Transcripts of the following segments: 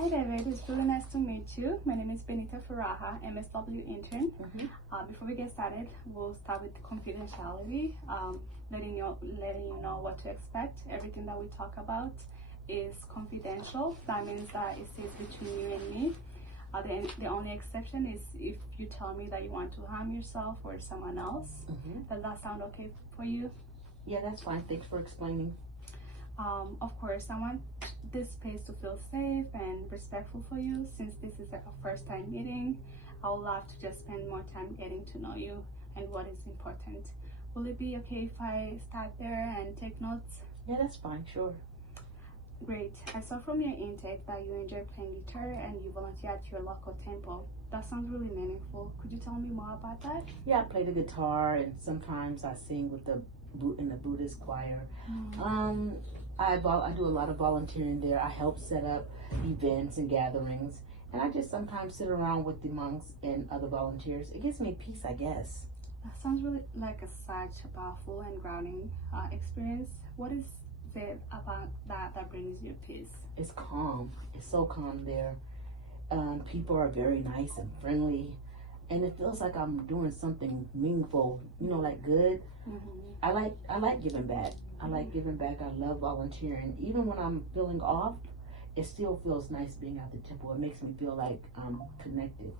Hi David, it's really nice to meet you. My name is Benita Faraha, MSW intern. Before we get started, we'll start with confidentiality, letting you know what to expect. Everything that we talk about is confidential. That means that it stays between you and me. The only exception is if you tell me that you want to harm yourself or someone else. Does that sound okay for you? Yeah, that's fine. Thanks for explaining. Of course, I want this space to feel safe and respectful for you. Since this is like a first time meeting, I would love to just spend more time getting to know you and what is important. Will it be okay if I start there and take notes? Yeah, that's fine, sure. Great. I saw from your intake that you enjoy playing guitar and you volunteer at your local temple. That sounds really meaningful. Could you tell me more about that? Yeah, I play the guitar and sometimes I sing with in the Buddhist choir. I do a lot of volunteering there. I help set up events and gatherings, and I just sometimes sit around with the monks and other volunteers. It gives me peace, I guess. That sounds really like such a powerful and grounding experience. What is it about that brings you peace? It's calm. It's so calm there. People are very nice and friendly, and it feels like I'm doing something meaningful, like good. I like giving back. I like giving back. I love volunteering. Even when I'm feeling off, it still feels nice being at the temple. It makes me feel like I'm connected.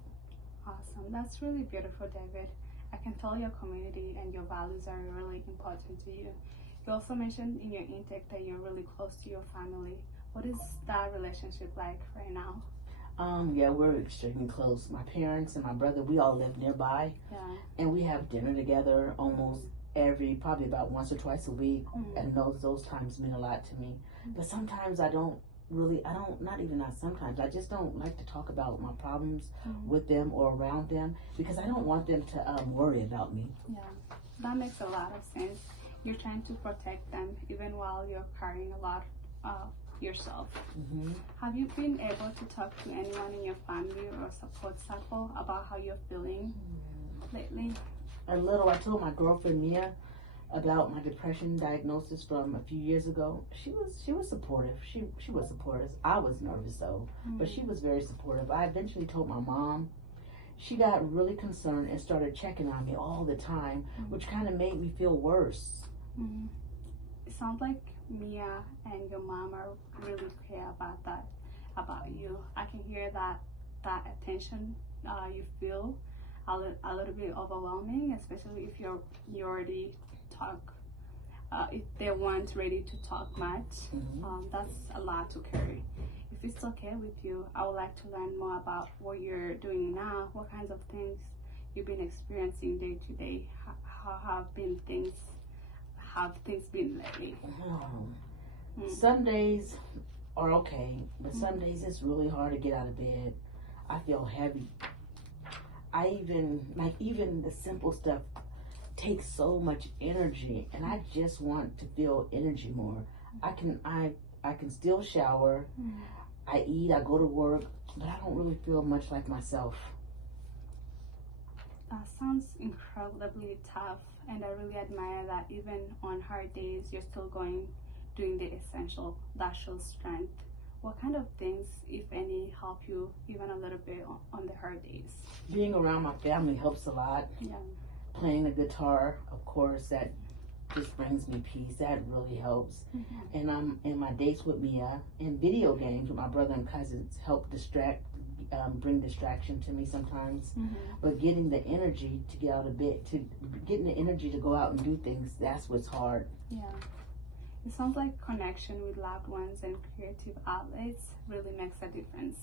Awesome. That's really beautiful, David. I can tell your community and your values are really important to you. You also mentioned in your intake that you're really close to your family. What is that relationship like right now? Yeah, we're extremely close. My parents and my brother, we all live nearby. Yeah. And we have dinner together almost probably about once or twice a week. And those times mean a lot to me. But sometimes I just don't like to talk about my problems with them or around them because I don't want them to worry about me. Yeah, that makes a lot of sense. You're trying to protect them even while you're carrying a lot yourself. Have you been able to talk to anyone in your family or support circle about how you're feeling lately? A little. I told my girlfriend Mia about my depression diagnosis from a few years ago. She was supportive. She was supportive. I was nervous though, but she was very supportive. I eventually told my mom. She got really concerned and started checking on me all the time, which kind of made me feel worse. It sounds like Mia and your mom are really care about that, about you. I can hear that attention you feel a little bit overwhelming, especially if you already talk. If they weren't ready to talk much, that's a lot to carry. If it's okay with you, I would like to learn more about what you're doing now. What kinds of things you've been experiencing day to day? How have things been lately? Some days are okay, but some days it's really hard to get out of bed. I feel heavy. Even the simple stuff takes so much energy, and I just want to feel energy more. I can still shower. I eat, I go to work, but I don't really feel much like myself. That sounds incredibly tough, and I really admire that even on hard days, you're still doing the essential. That shows strength. What kind of things, if any, help you even a little bit on the hard days? Being around my family helps a lot. Yeah. Playing the guitar, of course, that just brings me peace. That really helps. And my dates with Mia and video games with my brother and cousins help bring distraction to me sometimes. But getting the energy to get out of bed, getting the energy to go out and do things, that's what's hard. Yeah. It sounds like connection with loved ones and creative outlets really makes a difference.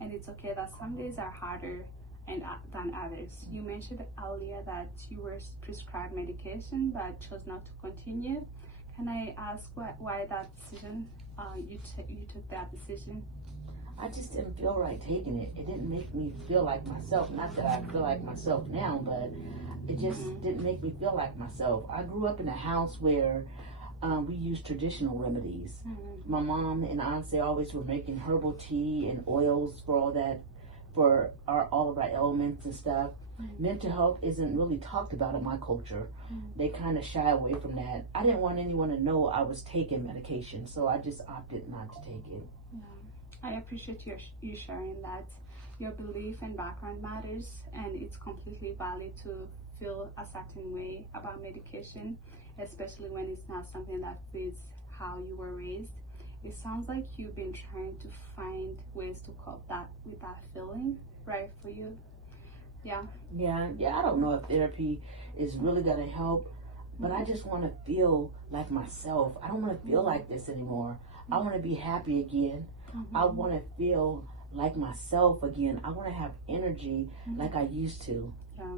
And it's okay that some days are harder than others. You mentioned earlier that you were prescribed medication but chose not to continue. Can I ask why that decision? You took that decision? I just didn't feel right taking it. It didn't make me feel like myself. Not that I feel like myself now, but it just didn't make me feel like myself. I grew up in a house where we used traditional remedies. My mom and auntie always were making herbal tea and oils for all that, for all of our ailments and stuff. Mental health isn't really talked about in my culture. They kind of shy away from that. I didn't want anyone to know I was taking medication, so I just opted not to take it. Yeah. I appreciate you sharing that. Your belief and background matters, and it's completely valid to feel a certain way about medication, especially when it's not something that fits how you were raised. It sounds like you've been trying to find ways to cope that with that feeling, right, for you? Yeah. Yeah. I don't know if therapy is really gonna help, but I just want to feel like myself. I don't want to feel like this anymore. I want to be happy again. I want to feel like myself again. I want to have energy like I used to. Yeah.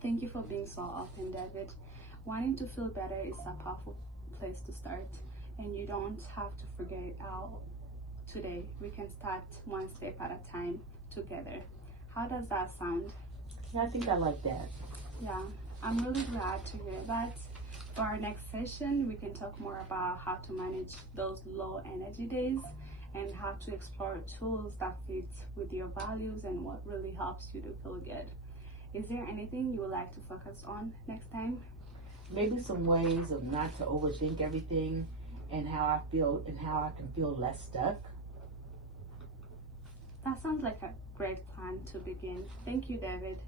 Thank you for being so open, David. Wanting to feel better is a powerful place to start, and you don't have to figure it out today. We can start one step at a time together. How does that sound? Yeah, I think I like that. Yeah, I'm really glad to hear that. For our next session, we can talk more about how to manage those low energy days and how to explore tools that fit with your values and what really helps you to feel good. Is there anything you would like to focus on next time? Maybe some ways of not to overthink everything and how I feel and how I can feel less stuck. That sounds like a great plan to begin. Thank you, David,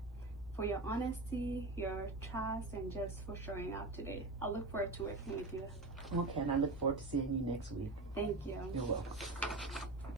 for your honesty, your trust, and just for showing up today. I look forward to working with you. Okay, and I look forward to seeing you next week. Thank you. You're welcome.